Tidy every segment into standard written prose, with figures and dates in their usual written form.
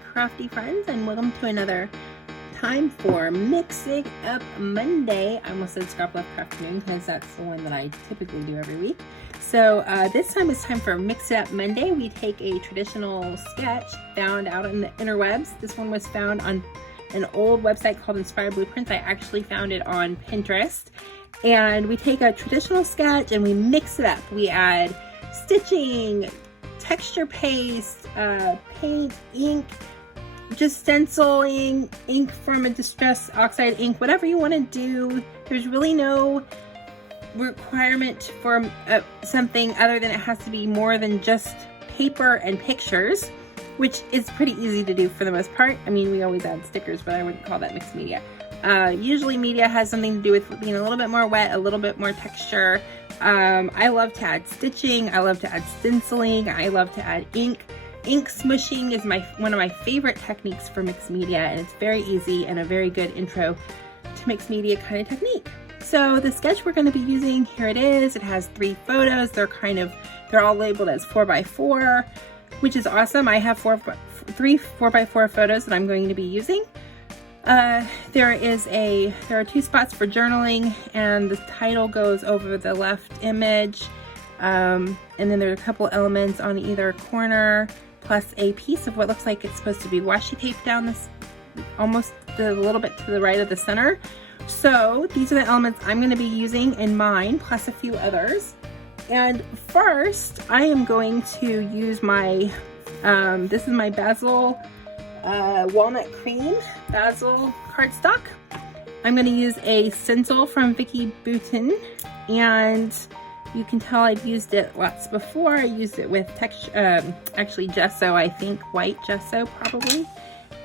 crafty friends, and welcome to another time for Mixing Up Monday. I almost said Scrapbook Afternoon because that's the one that I typically do every week. So this time it's time for Mix It Up Monday. We take a traditional sketch found out in the interwebs. This one was found on an old website called Inspired Blueprints. I actually found it on Pinterest. And we take a traditional sketch and we mix it up. We add stitching, texture paste, paint, ink, just stenciling, ink from a distress oxide ink, whatever you want to do. There's really no requirement for something other than it has to be more than just paper and pictures, which is pretty easy to do for the most part. I mean, we always add stickers, but I wouldn't call that mixed media. Usually media has something to do with being a little bit more wet, a little bit more texture. I love to add stitching. I love to add stenciling. I love to add ink. Ink smushing is one of my favorite techniques for mixed media, and it's very easy and a very good intro to mixed media kind of technique. So the sketch we're going to be using, here it is. It has 3 photos. They're all labeled as 4x4, which is awesome. I have 3 4x4 photos that I'm going to be using. There are 2 spots for journaling, and the title goes over the left image. And then there are a couple elements on either corner, plus a piece of what looks like it's supposed to be washi tape down this, almost a little bit to the right of the center. So these are the elements I'm going to be using in mine, plus a few others. And first, I am going to use my, this is my basil walnut cream basil cardstock. I'm going to use a stencil from Vicky Boutin, and you can tell I've used it lots before. I used it with texture, actually gesso, I think, white gesso probably.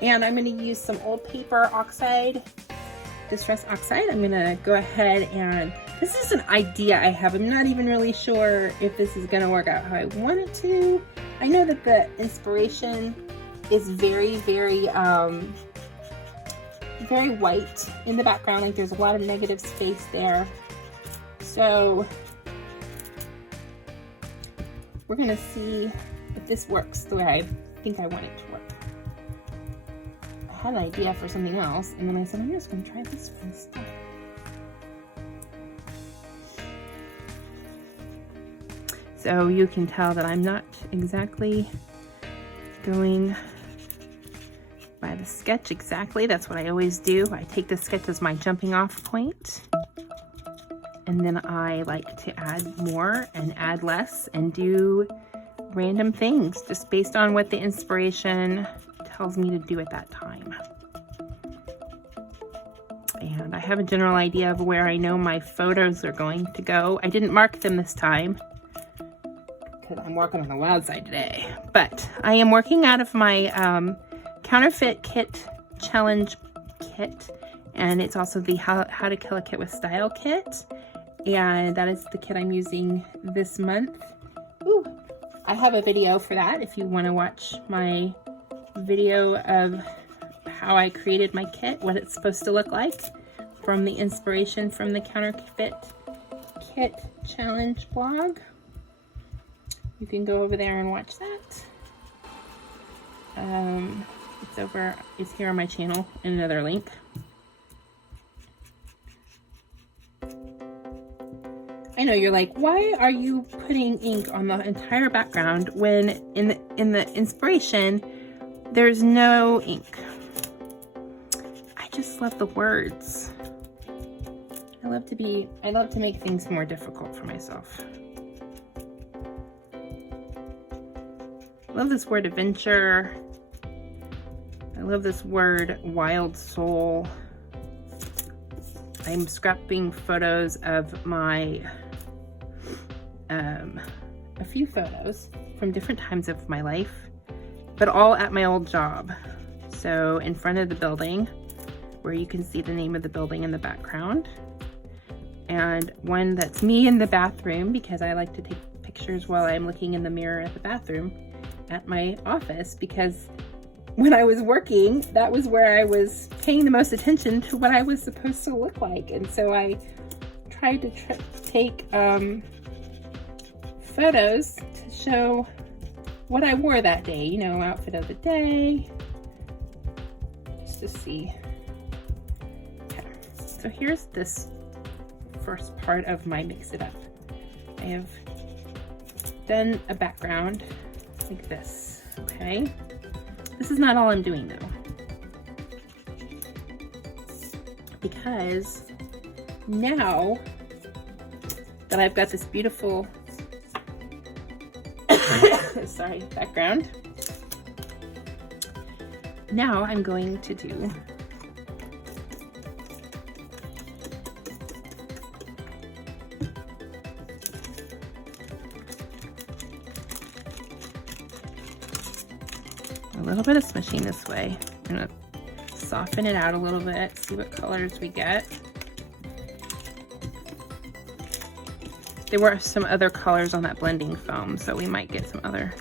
And I'm going to use some old paper oxide, distress oxide. I'm going to go ahead and, this is an idea I have. I'm not even really sure if this is going to work out how I want it to. I know that the inspiration is very, very, very white in the background. Like there's a lot of negative space there. So we're gonna see if this works the way I think I want it to work. I had an idea for something else, and then I said, I'm just gonna try this one instead. So you can tell that I'm not exactly going by the sketch exactly. That's what I always do. I take the sketch as my jumping off point, and then I like to add more and add less and do random things just based on what the inspiration tells me to do at that time. And I have a general idea of where I know my photos are going to go. I didn't mark them this time because I'm working on the wild side today, but I am working out of my counterfeit kit challenge kit, and it's also the how to kill a kit with style kit, and that is the kit I'm using this month. Ooh, I have a video for that if you want to watch my video of how I created my kit, what it's supposed to look like from the inspiration from the counterfeit kit challenge blog. You can go over there and watch that. It's here on my channel in another link. I know you're like, why are you putting ink on the entire background when in the inspiration there's no ink? I just love the words. I love to make things more difficult for myself. I love this word adventure. I love this word wild soul. I'm scrapping photos of my, a few photos from different times of my life, but all at my old job. So in front of the building, where you can see the name of the building in the background. And one that's me in the bathroom, because I like to take pictures while I'm looking in the mirror at the bathroom at my office, because when I was working, that was where I was paying the most attention to what I was supposed to look like. And so I tried to take photos to show what I wore that day, you know, outfit of the day, just see. Okay, so here's this first part of my mix it up. I have done a background like this, okay? This is not all I'm doing though, because now that I've got this beautiful sorry, background, now I'm going to do a little bit of smishing this way. I'm gonna soften it out a little bit, see what colors we get. There were some other colors on that blending foam, so we might get some other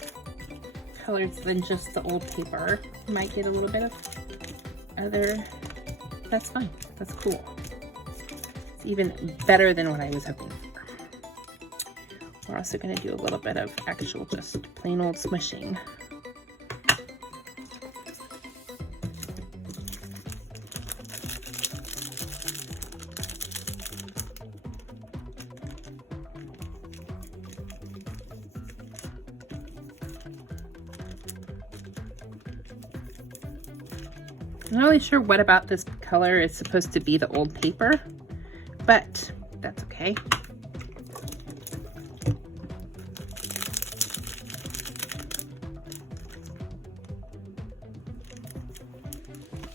colors than just the old paper. We might get a little bit of other, that's fine, that's cool. It's even better than what I was hoping for. We're also gonna do a little bit of actual just plain old smushing. I'm not really sure what about this color is supposed to be the old paper, but that's okay.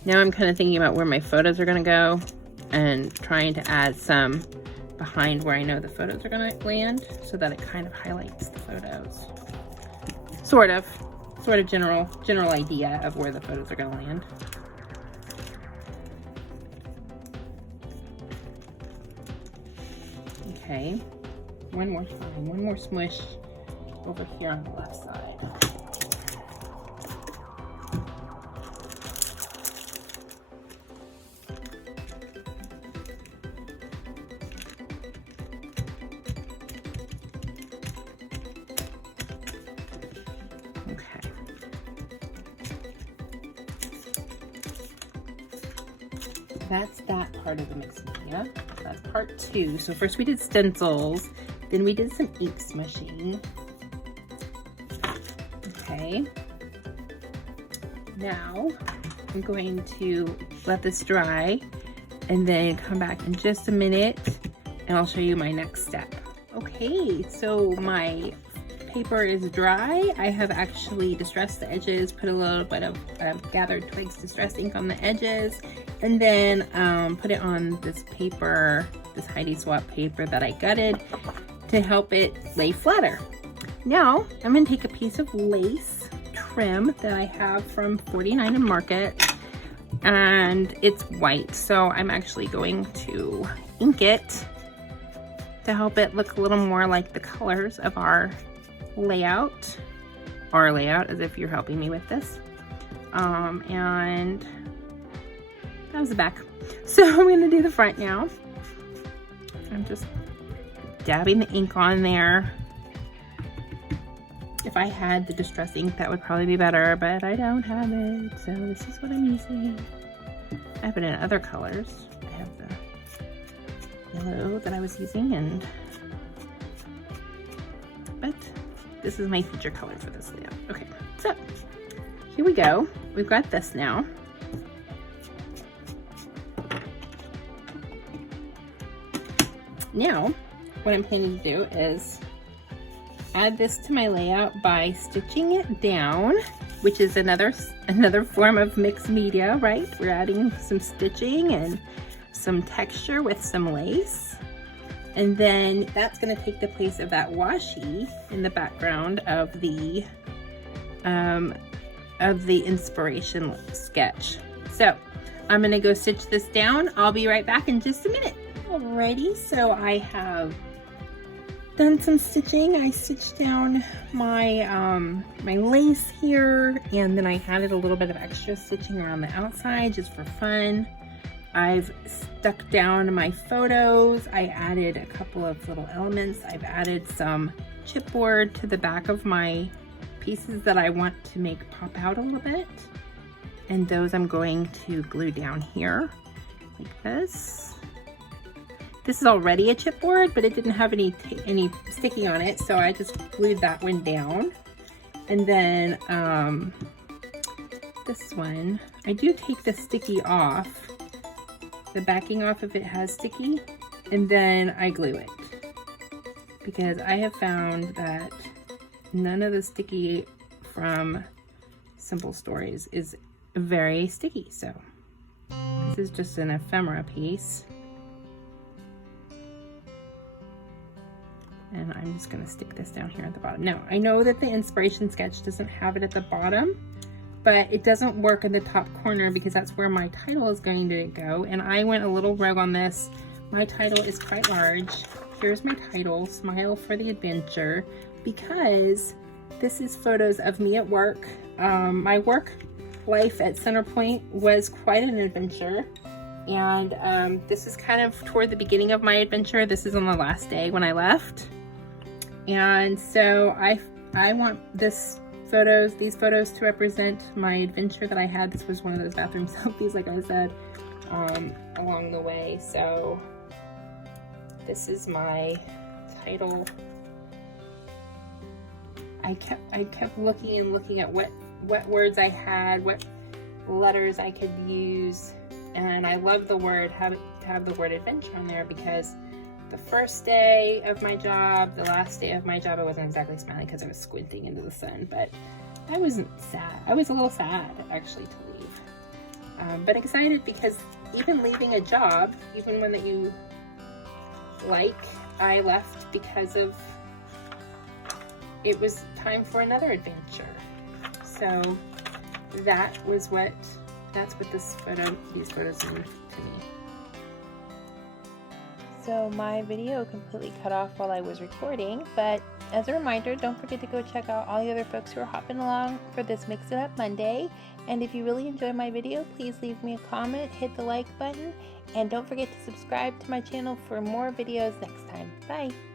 Now I'm kind of thinking about where my photos are going to go and trying to add some behind where I know the photos are going to land so that it kind of highlights the photos. Sort of general idea of where the photos are going to land. Okay, one more time, one more smush over here on the left side. Okay. That's that part of the mixed media. That's part 2. So first we did stencils, then we did some ink smushing. Okay. Now I'm going to let this dry and then come back in just a minute and I'll show you my next step. Okay, so my paper is dry. I have actually distressed the edges, put a little bit of gathered twigs distress ink on the edges, and then put it on this paper, this Heidi Swap paper that I gutted to help it lay flatter. Now I'm going to take a piece of lace trim that I have from 49 and Market, and it's white, so I'm actually going to ink it to help it look a little more like the colors of our layout, as if you're helping me with this. And that was the back. So I'm going to do the front now. I'm just dabbing the ink on there. If I had the distress ink, that would probably be better, but I don't have it, so this is what I'm using. I have it in other colors. I have the yellow that I was using, but this is my feature color for this layout. Okay, so here we go. We've got this now. Now, what I'm planning to do is add this to my layout by stitching it down, which is another form of mixed media, right? We're adding some stitching and some texture with some lace. And then that's going to take the place of that washi in the background of the inspiration sketch. So I'm going to go stitch this down. I'll be right back in just a minute. Alrighty, so I have done some stitching. I stitched down my my lace here, and then I added a little bit of extra stitching around the outside just for fun. I've stuck down my photos. I added a couple of little elements. I've added some chipboard to the back of my pieces that I want to make pop out a little bit. And those I'm going to glue down here like this. This is already a chipboard, but it didn't have any sticky on it, so I just glued that one down. And then this one, I do take the sticky off, the backing off if it has sticky, and then I glue it. Because I have found that none of the sticky from Simple Stories is very sticky, so this is just an ephemera piece. And I'm just gonna stick this down here at the bottom. Now, I know that the inspiration sketch doesn't have it at the bottom, but it doesn't work in the top corner because that's where my title is going to go. And I went a little rogue on this. My title is quite large. Here's my title, Smile for the Adventure, because this is photos of me at work. My work life at Centerpoint was quite an adventure. And this is kind of toward the beginning of my adventure. This is on the last day when I left. And so I want these photos to represent my adventure that I had. This was one of those bathroom selfies, like I said, along the way. So this is my title. I kept looking and looking at what words I had, what letters I could use, and I love the word, have the word adventure on there, because the first day of my job, the last day of my job, I wasn't exactly smiling because I was squinting into the sun, but I wasn't sad. I was a little sad actually to leave, but excited because even leaving a job, even one that you like, I left because of it was time for another adventure. So that's what these photos mean to me. So my video completely cut off while I was recording, but as a reminder, don't forget to go check out all the other folks who are hopping along for this Mix It Up Monday. And if you really enjoy my video, please leave me a comment, hit the like button, and don't forget to subscribe to my channel for more videos next time. Bye!